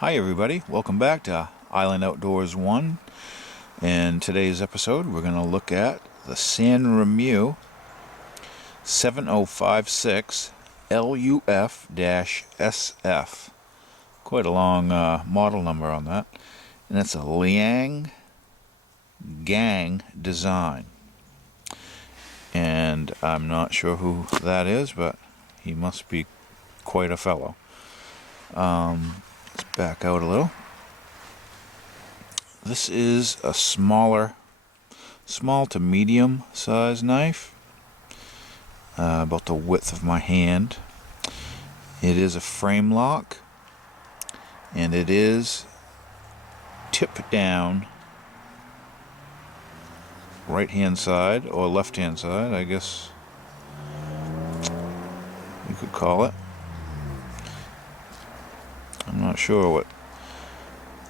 Hi everybody, welcome back to Island Outdoors 1. In today's episode we're going to look at the Sanrenmu 7056 LUF-SF. Quite a long model number on that. And it's a Liang Gang design. And I'm not sure who that is, but he must be quite a fellow. Let's back out a little. This is a small to medium size knife, about the width of my hand. It is a frame lock, and it is tip down right hand side, or left hand side, I guess you could call it. I'm not sure what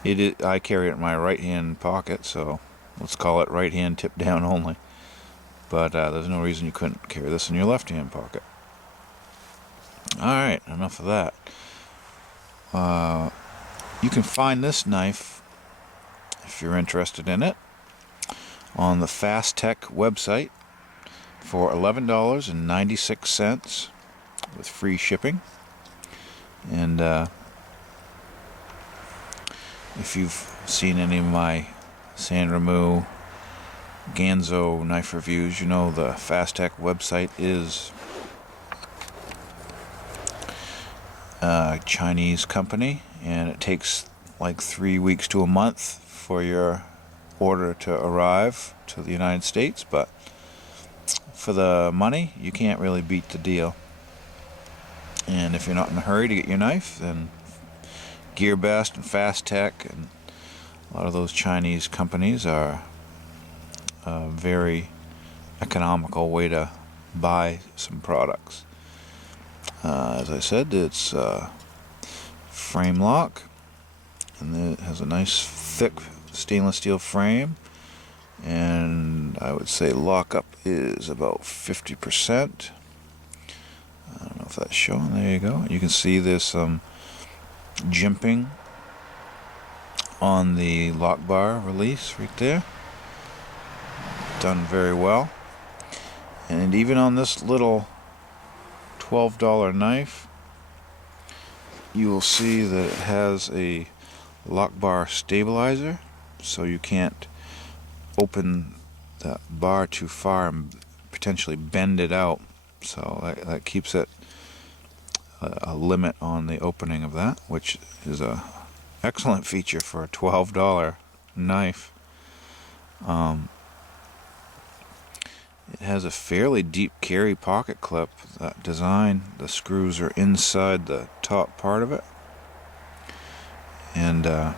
it is. I carry it in my right hand pocket, so let's call it right hand tip down only. But there's no reason you couldn't carry this in your left hand pocket. Alright, enough of that. You can find this knife, if you're interested in it, on the Fast Tech website for $11.96 with free shipping. And if you've seen any of my Sanrenmu Ganzo knife reviews, you know the Fast Tech website is a Chinese company, and it takes like 3 weeks to a month for your order to arrive to the United States, but for the money you can't really beat the deal. And if you're not in a hurry to get your knife, then GearBest and Fast Tech and a lot of those Chinese companies are a very economical way to buy some products. As I said, it's frame lock, and it has a nice thick stainless steel frame, and I would say lockup is about 50%. I don't know if that's showing. There you go. You can see there's some jimping on the lock bar release right there. Done very well. And even on this little $12 knife, you will see that it has a lock bar stabilizer, so you can't open the bar too far and potentially bend it out. So that keeps it a limit on the opening of that, which is a excellent feature for a $12 knife. It has a fairly deep carry pocket clip. That design, the screws are inside the top part of it, and so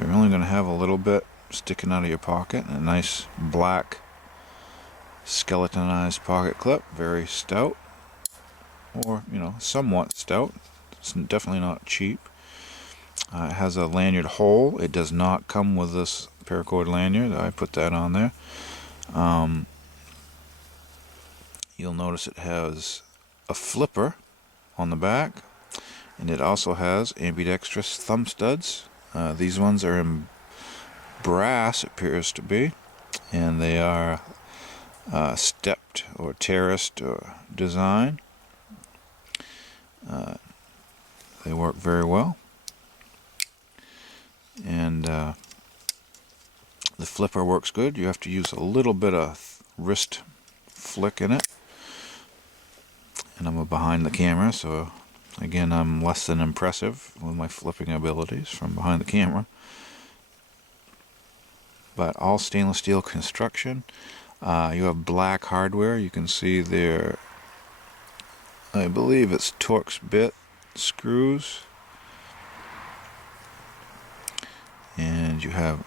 you're only going to have a little bit sticking out of your pocket, and a nice black skeletonized pocket clip, very stout, or somewhat stout. It's definitely not cheap. It has a lanyard hole. It does not come with this paracord lanyard. I put that on there. You'll notice it has a flipper on the back, and it also has ambidextrous thumb studs. These ones are in brass, appears to be, and they are stepped or terraced or design. They work very well, and the flipper works good. You have to use a little bit of wrist flick in it, and I'm behind the camera, so again I'm less than impressive with my flipping abilities from behind the camera. But all stainless steel construction. You have black hardware. You can see there, I believe it's Torx bit screws, and you have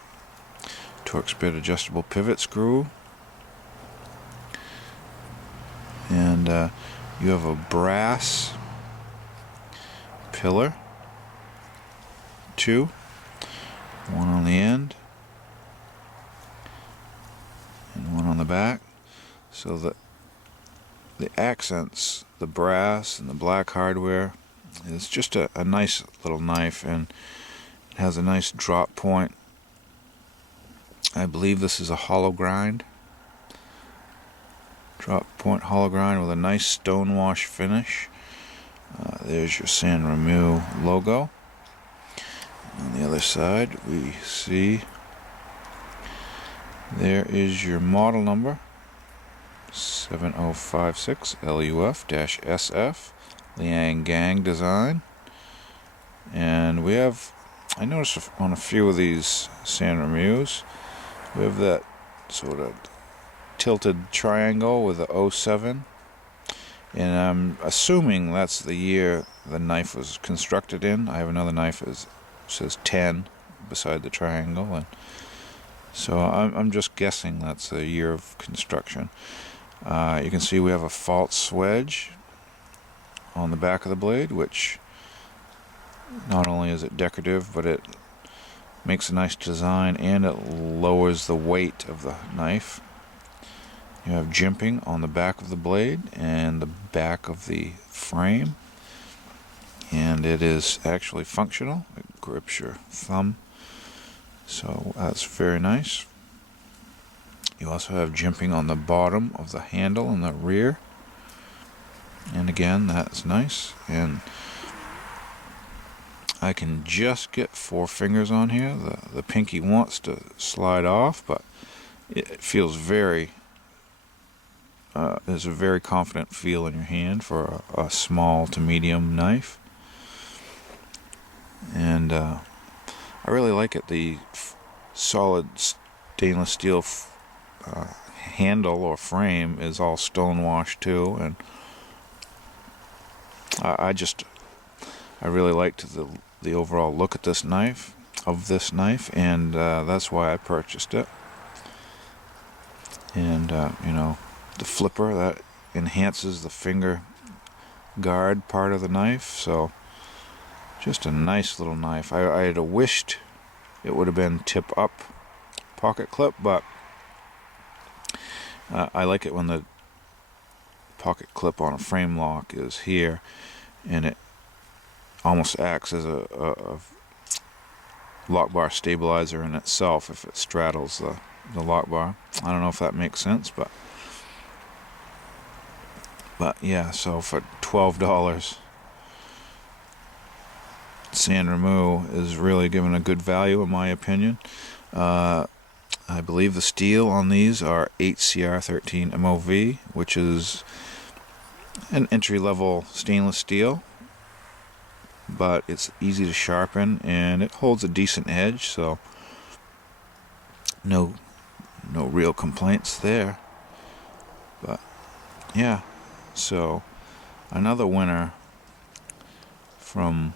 Torx bit adjustable pivot screw, and you have a brass pillar, two, one on the end and one on the back, so that the accents, the brass and the black hardware, it's just a nice little knife. And It has a nice drop point. I believe this is a hollow grind. Drop point hollow grind with a nice stonewash finish. There's your Sanrenmu logo. On the other side, we see there is your model number, 7056 LUF-SF, Liang Gang design. And we have, I noticed on a few of these Sanrenmus, we have that sort of tilted triangle with the 07. And I'm assuming that's the year the knife was constructed in. I have another knife that says 10 beside the triangle, and so I'm just guessing that's the year of construction. You can see we have a false wedge on the back of the blade, which not only is it decorative, but it makes a nice design and it lowers the weight of the knife. You have jimping on the back of the blade and the back of the frame, and it is actually functional. It grips your thumb, so that's very nice. You also have jimping on the bottom of the handle in the rear, and again, that's nice. And I can just get 4 fingers on here. The pinky wants to slide off, but it feels very there's a very confident feel in your hand for a small to medium knife. And I really like it. The solid stainless steel handle or frame is all stonewashed too, and I really liked the overall look at this knife, and that's why I purchased it. And you know, the flipper that enhances the finger guard part of the knife, so just a nice little knife. I had wished it would have been tip up pocket clip, but I like it when the pocket clip on a frame lock is here, and it almost acts as a lock bar stabilizer in itself if it straddles the lock bar. I don't know if that makes sense, but yeah, so for $12, Sanrenmu is really giving a good value in my opinion. I believe the steel on these are 8CR13 MOV, which is an entry-level stainless steel, but it's easy to sharpen and it holds a decent edge, so no real complaints there. But yeah, so another winner from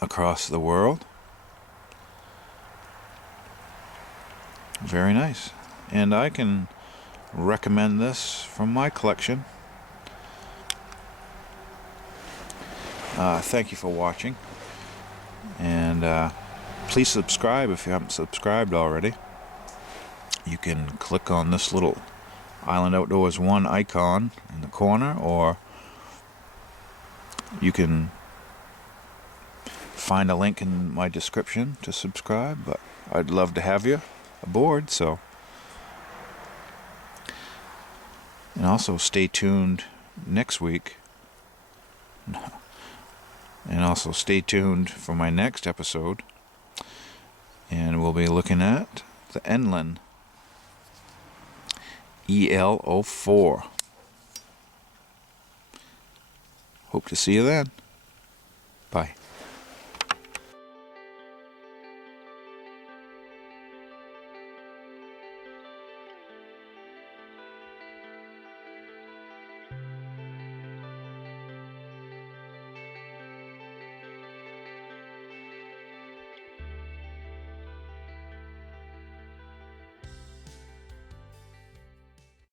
across the world. Very nice, and I can recommend this from my collection. Thank you for watching, and please subscribe if you haven't subscribed already. You can click on this little Island Outdoors 1 icon in the corner, or you can find a link in my description to subscribe, but I'd love to have you aboard. So, and also stay tuned next week, and also stay tuned for my next episode, and we'll be looking at the Yulin EL04. Hope to see you then. Bye.